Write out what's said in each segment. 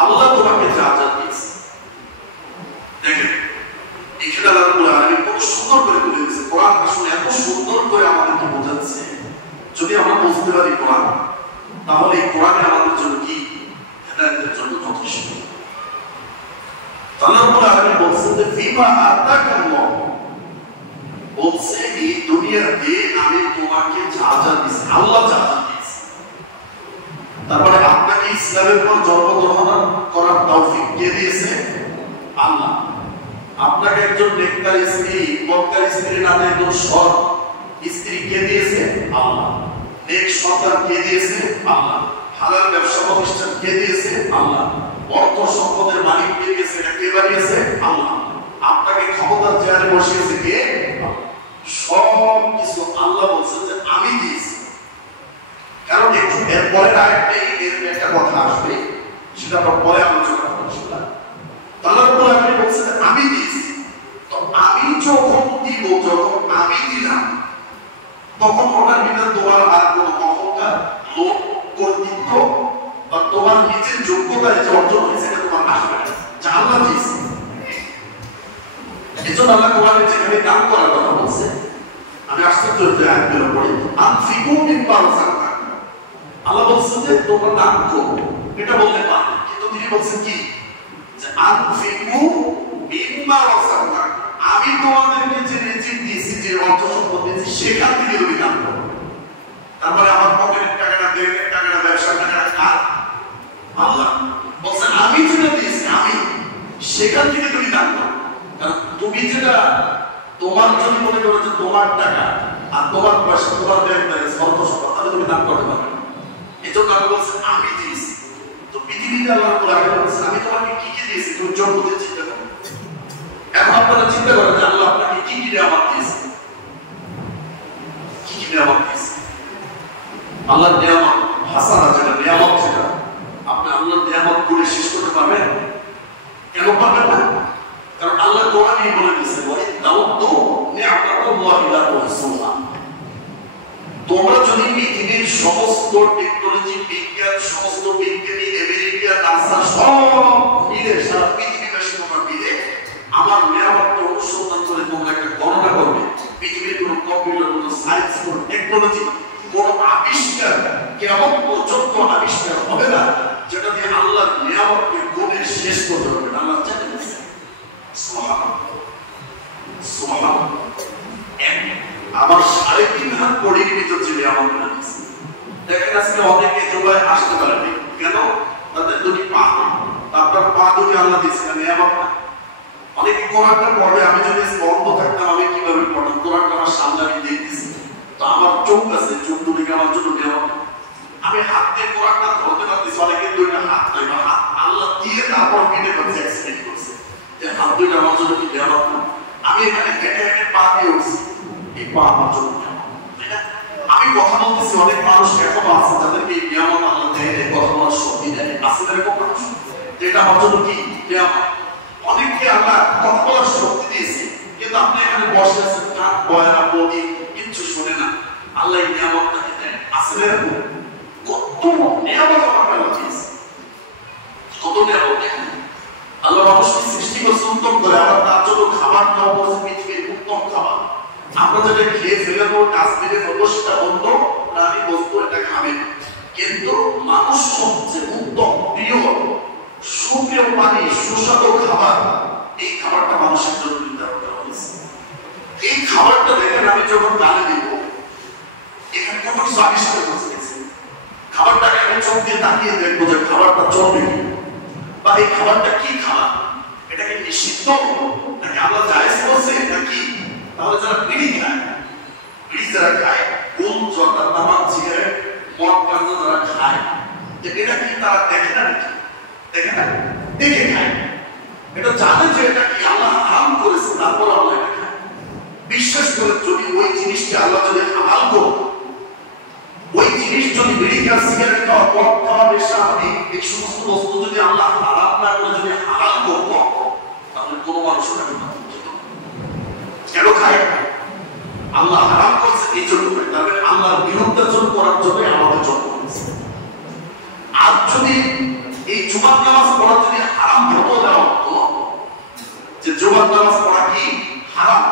আল্লাহ তোমাকে যা যা দিয়েছে। দেখেন এখানে আল্লাহ রাব্বুল আলামিন কত সুন্দর করে বলে দিয়েছে। কোরআন আসলে এত সুন্দর করে আমাদেরকে বোঝাচ্ছে। যদি আমরা বুঝতে পারি কোরআন, তাহলে এই কোরআনে আমাদের জন্য কি হেদায়েতের জন্য যথেষ্ট। আল্লাহ রাব্বুল আলামিন বলছেন যে ফিমা আতাকাল্লাহ, বলছে এই দুনিয়াতে আমি তোমাকে যা যা দিয়েছি, আল্লাহ যা যা দিয়েছে। তারপরে আপনাকে ইসলামের পর জন্মগ্রহণ করার তৌফিক কে দিয়েছে? আল্লাহ। আপনাকে একজন নেককার স্ত্রী, মক্কার স্ত্রী না দিয়ে একজন সৎ স্ত্রী কে দিয়েছে? আল্লাহ। নেক সন্তান কে দিয়েছে? আল্লাহ। হালাল ব্যবসা প্রতিষ্ঠান কে দিয়েছে? আল্লাহ। অর্থ সম্পদের মালিক কে দিয়েছে? এটা কে বানিয়েছে? আল্লাহ। আপনাকে ক্ষমতার চেয়ারে বসিয়েছে কে? সব কিছু আল্লাহ বলছেন যে আমি দিয়েছি। কারণ একটু এরপরের আয়াতে এর একটা কথা আসবে, সেটা আমরা পরে আলোচনা করব ইনশাআল্লাহ। আল্লাহ রাব্বুল আলামিন বলছেন আমি দিয়েছি। তো আমি যখন দিব, যখন আমি দিলাম, তখন ওটার ভিতরে তোমার আর কোনো অহংকার, লোভ, কর্তৃত্ব বা তোমার নিজের যোগ্যতায় যে অর্জন হয়েছে এটা তোমার আসবে না, যা আল্লাহ দিয়েছে। এজন্য আল্লাহ কোরআনে যেখানে দান করার কথা বলছে, আমি আশ্চর্য হয়ে আয়াতগুলো পড়ি, আনফিকু মিম্মা রাযাকনাকুম, আল্লাহ বলছেন যে তোমরা দান করো, এটা বলতে পারো, কিন্তু তিনি বলছেন কি যে আনফিকু মিম্মা রাযাকনাকুম, আমি তোমাদেরকে যে রিজিক দিয়েছি, যে অর্থ সম্পদ দিয়েছি, সেখান থেকে তুমি দান করো। তারপরে আমার পকেটের টাকাটা, ব্যাংকের টাকাটা, ব্যবসার টাকাটা কার? আল্লাহ। বলছেন আমি যেটা দিয়েছি, আমি সেখান থেকে তুমি দান করো। কারণ তুমি যেটা তোমার জন্য মনে করো যে তোমার টাকা আর তোমার পয়সা, তোমার ব্যাংক ব্যালেন্স, অর্থ সম্পদ, তাহলে তুমি দান করতে পারবে না। এই জন্য আমি বলছেন আমি দিয়েছি। তো পৃথিবীতে আল্লাহ রাব্বুল আলামিন বলছেন আমি তোমাকে কি কি দিয়েছি, তুমি জোর বুঝে চিন্তা করো। এখন আপনারা চিন্তা করেন যে আল্লাহ আপনাকে কি কি নিয়ামত দিয়েছে, কি কি নিয়ামত দিয়েছে। আল্লাহর নিয়ামত হাসানা, যেটা নিয়ামত, সেটা আপনি আল্লাহর নিয়ামত করে শেষ করতে পারবেন? কেন পারবেন না? কারণ আল্লাহ কোরআনেই বলে দিয়েছে ওয়া তাউদ্দু নি'মাতাল্লাহি লা তুহসুহা। তোমরা যদি পৃথিবীর সমস্ত টেকনোলজি, বিজ্ঞান, সমস্ত বিজ্ঞানী, আমেরিকা, নাসা সব মিলে, সারা পৃথিবীবাসী তোমরা মিলে আমার নিয়ামতকে অনুসন্ধান করে তোমরা একটা গণনা করবে, পৃথিবীর কোনো কম্পিউটার, কোনো সায়েন্স, কোনো টেকনোলজি, কোনো আবিষ্কার কেমন পর্যন্ত আবিষ্কার হবে না যেটা দিয়ে আল্লাহর নিয়ামতকে গুণে শেষ করতে হবে না। আল্লাহ জানেন। আমার 3.5 হাত বডির ভিতর ছিল আমার নিয়ামত। দেখেন আজকে অনেকে দুবাই আসতে পারেনি কেন? তাদের দুটি পা, তারপর পা দুটি আল্লাহ দিয়েছেন নিয়ামত না। অনেকে কোরআনটা পড়ে, আমি যদি বন্ধ থাকতাম আমি কিভাবে পড়তাম? কোরআনটা আমার সামনে আমি দেখতেছি, তো আমার চোখ আছে, চোখ দুটিকে আমার জন্য নিয়ামত। আমি হাত দিয়ে কোরআনটা ধরতে পারতেছি, অনেকে দুইটা হাত নাই, হাত আল্লাহ দিয়ে তারপর পিঠে পাচ্ছে এক্সপ্লেন করছে যে হাত দুইটা আমার জন্য কি নিয়ামত না? আমি এখানে হেঁটে হেঁটে পা দিয়ে উঠছি, এই পা আমার জন্য নিয়ামত। আমি কথা বলতেছি, অনেক মানুষ এখনো আছে যাদেরকে এই নিয়ামত আল্লাহ দেয়, কথা বলার শক্তি দেয়, আছে এরকম মানুষ যেটা আমার জন্য কি নিয়ামত। অনেককে আল্লাহ কথা বলার শক্তি দিয়েছে, কিন্তু আপনি এখানে বসে আছেন, কান বয়রা বলি কিচ্ছু শোনে না। আল্লাহ এই নিয়ামতটাকে দেন, আছে এরকম কত নিয়ামত আমার আল্লাহ দিয়েছে, কত নিয়ামত। দেখেন আল্লাহ মানুষকে সৃষ্টি করছে উত্তম করে, আবার তার জন্য খাবার দেওয়া বলছে পৃথিবীর উত্তম খাবার। আমরা যেটা খেয়ে ফেলে দেবো, ডাস্টবিনে ফেলবো, সেটা অন্য প্রাণী বস্তু এটা খাবে, কিন্তু মানুষ সবচেয়ে উত্তম, প্রিয়, সুপ্রিয় পানি, সুস্বাদু খাবার, এই খাবারটা মানুষের জন্য নির্ধারণ করা হয়েছে। এই খাবারটা দেখেন আমি যখন গালে দিব, এখানে কত কিছু আবিষ্কার করতেছি। খাবারটাকে আমি চোখ দিয়ে তাকিয়ে দেখবো যে খাবারটা চলবে কি, বা এই খাবারটা কি খাবার, এটাকে নিষিদ্ধ নাকি আল্লাহ জায়েজ করছে নাকি? তাহলে যারা বিড়ি খায়, বিড়ি যারা খায়, গোল, জর্দা, তামাক, সিগারেট, মদ, গাঁজা যারা খায়, যে এটা কি তারা দেখে না নাকি? দেখে না, দেখে খায়। এটা জানে যে এটা কি আল্লাহ হারাম করেছে, তারপর আল্লাহ এটা খায়। বিশ্বাস করে যদি ওই জিনিসটা আল্লাহ যদি হালাল করত, ওই জিনিস যদি বিড়ি খাওয়া, সিগারেট খাওয়া, মদ খাওয়া, নেশা, এই সমস্ত বস্তু যদি আল্লাহ হারাম না করে যদি হালাল করত, তাহলে কোনো মানুষ কেন খায়? আল্লাহ হারাম করছে এই জন্য, তাহলে আল্লাহর বিরুদ্ধাচরণ করার জন্য আমাদের জন্ম হয়েছে। আর যদি এই জুমার নামাজ পড়া যদি হারাম ফতোয়া দেওয়া হতো যে জুমার নামাজ পড়া কি হারাম,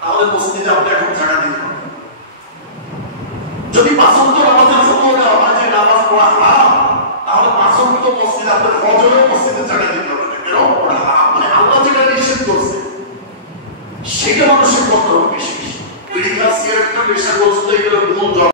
তাহলে মসজিদে আপনি এখন জায়গা দিতে হবে। যদি 5 ওয়াক্ত নামাজের ফতোয়া দেওয়া হয় যে নামাজ পড়া হারাম, তাহলে 5 ওয়াক্ত মসজিদে আপনি ফজরের মসজিদে জায়গা দিতে